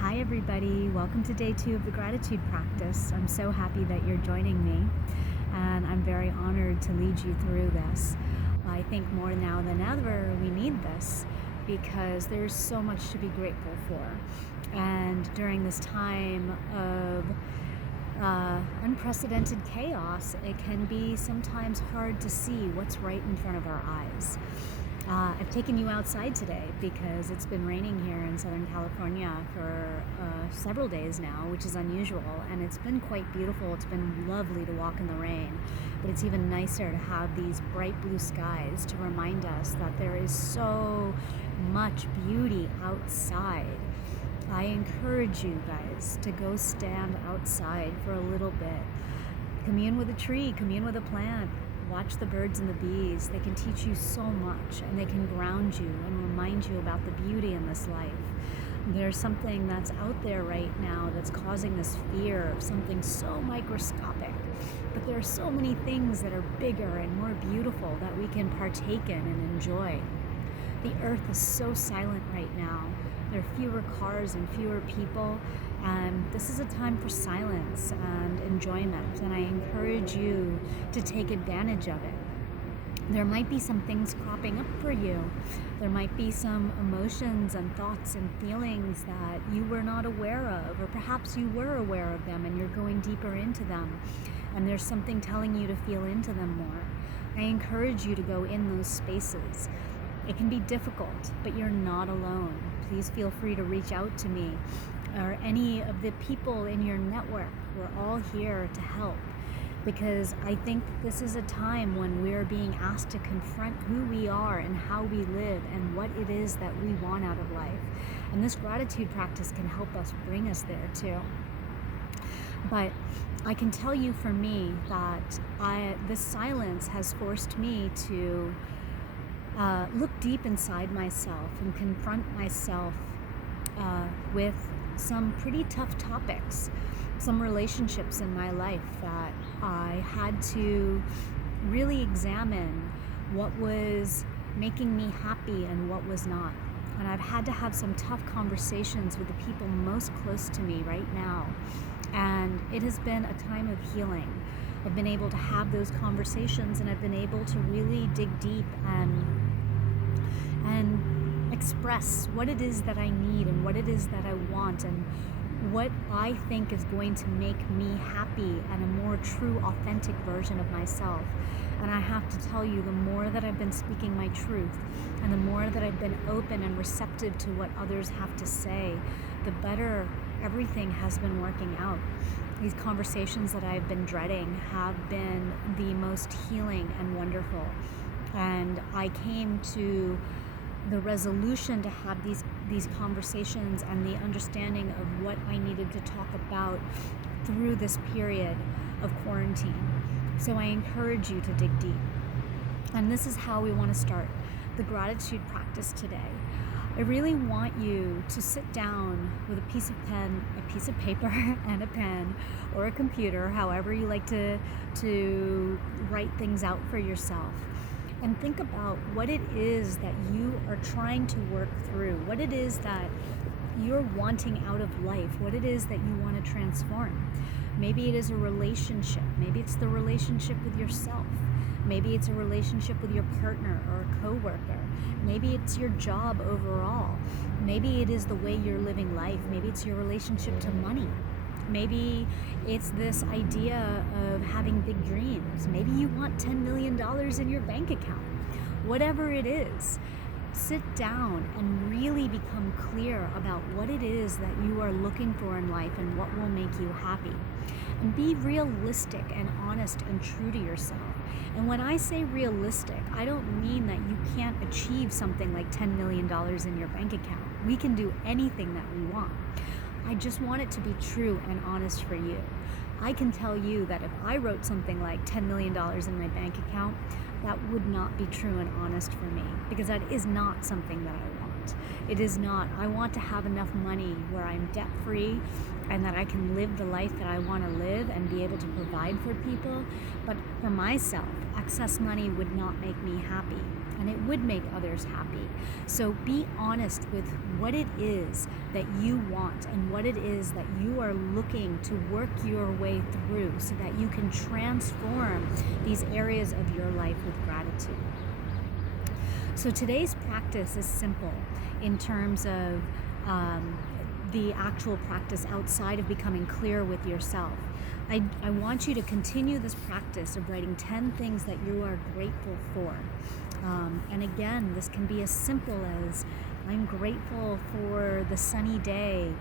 Hi, everybody. Welcome to day 2 of the gratitude practice. I'm so happy that you're joining me, and I'm very honored to lead you through this. I think more now than ever, we need this because there's so much to be grateful for. And during this time of unprecedented chaos, it can be sometimes hard to see what's right in front of our eyes. I've taken you outside today because it's been raining here in Southern California for several days now, which is unusual, and it's been quite beautiful. It's been lovely to walk in the rain, but it's even nicer to have these bright blue skies to remind us that there is so much beauty outside. I encourage you guys to go stand outside for a little bit. Commune with a tree, commune with a plant. Watch the birds and the bees. They can teach you so much, and they can ground you and remind you about the beauty in this life. There's something that's out there right now that's causing this fear of something so microscopic. But there are so many things that are bigger and more beautiful that we can partake in and enjoy. The earth is so silent right now. There are fewer cars and fewer people, and this is a time for silence and enjoyment, and I encourage you to take advantage of it. There might be some things cropping up for you. There might be some emotions and thoughts and feelings that you were not aware of, or perhaps you were aware of them and you're going deeper into them, and there's something telling you to feel into them more. I encourage you to go in those spaces. It can be difficult, but you're not alone. Please feel free to reach out to me or any of the people in your network. We're all here to help, because I think this is a time when we're being asked to confront who we are and how we live and what it is that we want out of life. And this gratitude practice can help us bring us there too. But I can tell you for me that this silence has forced me to look deep inside myself and confront myself with some pretty tough topics, some relationships in my life that I had to really examine what was making me happy and what was not. And I've had to have some tough conversations with the people most close to me right now. And it has been a time of healing. I've been able to have those conversations, and I've been able to really dig deep and express what it is that I need and what it is that I want and what I think is going to make me happy and a more true, authentic version of myself. And I have to tell you, the more that I've been speaking my truth and the more that I've been open and receptive to what others have to say, the better everything has been working out. These conversations that I've been dreading have been the most healing and wonderful. And I came to the resolution to have these conversations and the understanding of what I needed to talk about through this period of quarantine. So I encourage you to dig deep. And this is how we want to start the gratitude practice today. I really want you to sit down with a piece of pen, a piece of paper, and a pen, or a computer, however you like to write things out for yourself. And think about what it is that you are trying to work through, what it is that you're wanting out of life, what it is that you want to transform. Maybe it is a relationship. Maybe it's the relationship with yourself. Maybe it's a relationship with your partner or a coworker. Maybe it's your job overall. Maybe it is the way you're living life. Maybe it's your relationship to money. Maybe it's this idea of having big dreams. Maybe you want $10 million in your bank account. Whatever it is, sit down and really become clear about what it is that you are looking for in life and what will make you happy. And be realistic and honest and true to yourself. And when I say realistic, I don't mean that you can't achieve something like $10 million in your bank account. We can do anything that we want. I just want it to be true and honest for you. I can tell you that if I wrote something like $10 million in my bank account, that would not be true and honest for me, because that is not something that I want. It is not. I want to have enough money where I'm debt free and that I can live the life that I want to live and be able to provide for people. But for myself, excess money would not make me happy, and it would make others happy. So be honest with what it is that you want and what it is that you are looking to work your way through so that you can transform these areas of your life with gratitude. So today's practice is simple in terms of the actual practice outside of becoming clear with yourself. I want you to continue this practice of writing 10 things that you are grateful for. And again, this can be as simple as, I'm grateful for the sunny day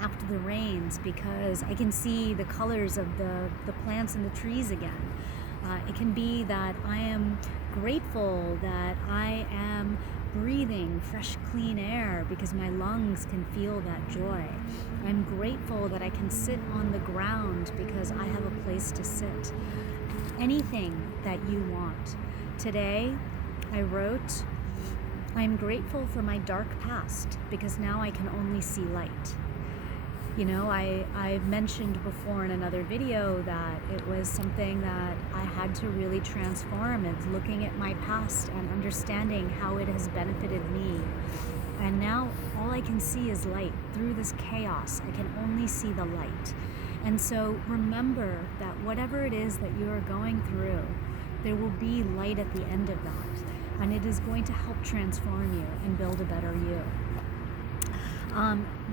after the rains because I can see the colors of the plants and the trees again. It can be that I am grateful that I am breathing fresh, clean air because my lungs can feel that joy. I'm grateful that I can sit on the ground because I have a place to sit. Anything that you want. Today, I wrote, I'm grateful for my dark past because now I can only see light. You know, I've mentioned before in another video that it was something that I had to really transform. It's looking at my past and understanding how it has benefited me. And now all I can see is light. Through this chaos, I can only see the light. And so remember that whatever it is that you are going through, there will be light at the end of that. And it is going to help transform you and build a better you.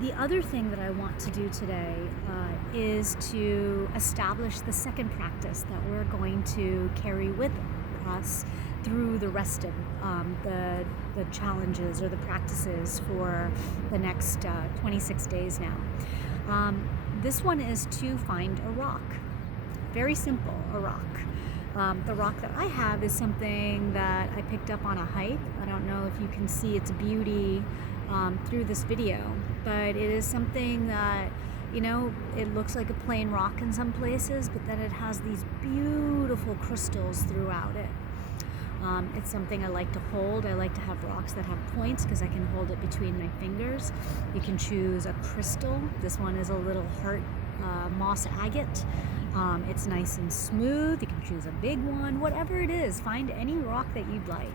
The other thing that I want to do today is to establish the second practice that we're going to carry with us through the rest of the challenges or the practices for the next 26 days now. This one is to find a rock. Very simple, a rock. The rock that I have is something that I picked up on a hike. I don't know if you can see its beauty through this video, but it is something that, you know, it looks like a plain rock in some places, but then it has these beautiful crystals throughout it. It's something I like to hold. I like to have rocks that have points because I can hold it between my fingers. You can choose a crystal. This one is a little heart moss agate. It's nice and smooth. You can choose a big one. Whatever it is, find any rock that you'd like.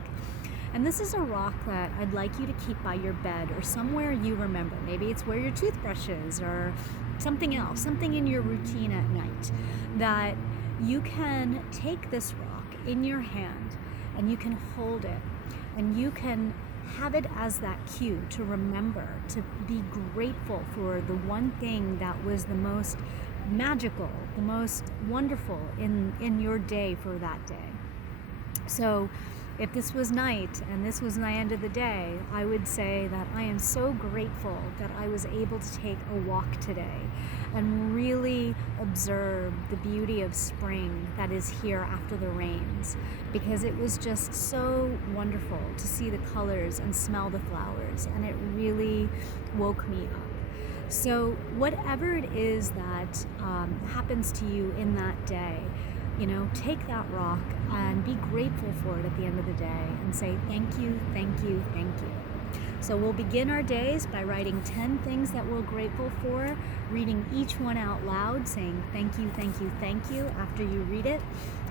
And this is a rock that I'd like you to keep by your bed or somewhere you remember. Maybe it's where your toothbrush is or something else, something in your routine at night, that you can take this rock in your hand and you can hold it and you can have it as that cue to remember, to be grateful for the one thing that was the most magical, the most wonderful in your day for that day. So if this was night and this was the end of the day, I would say that I am so grateful that I was able to take a walk today and really observe the beauty of spring that is here after the rains, because it was just so wonderful to see the colors and smell the flowers, and it really woke me up. So whatever it is that happens to you in that day, you know, take that rock and be grateful for it at the end of the day and say thank you, thank you, thank you. So we'll begin our days by writing 10 things that we're grateful for, reading each one out loud, saying thank you, thank you, thank you after you read it.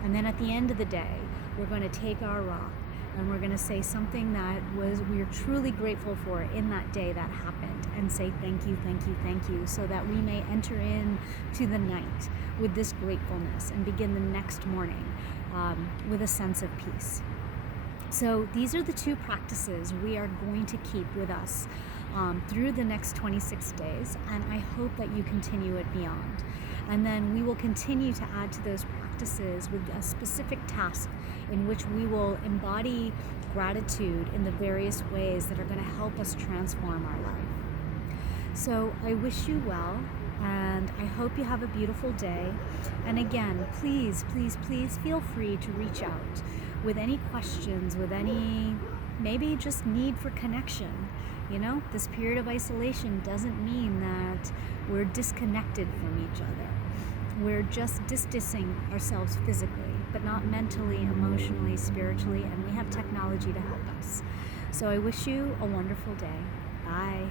And then at the end of the day, we're going to take our rock and we're going to say something that we're truly grateful for in that day that happened, and say thank you, thank you, thank you, so that we may enter into the night with this gratefulness and begin the next morning with a sense of peace. So these are the two practices we are going to keep with us through the next 26 days, and I hope that you continue it beyond. And then we will continue to add to those practices with a specific task in which we will embody gratitude in the various ways that are going to help us transform our life. So I wish you well, and I hope you have a beautiful day. And again, please, please, please feel free to reach out with any questions, with any maybe just need for connection. You know, this period of isolation doesn't mean that we're disconnected from each other. We're just distancing ourselves physically, but not mentally, emotionally, spiritually, and we have technology to help us. So I wish you a wonderful day. Bye.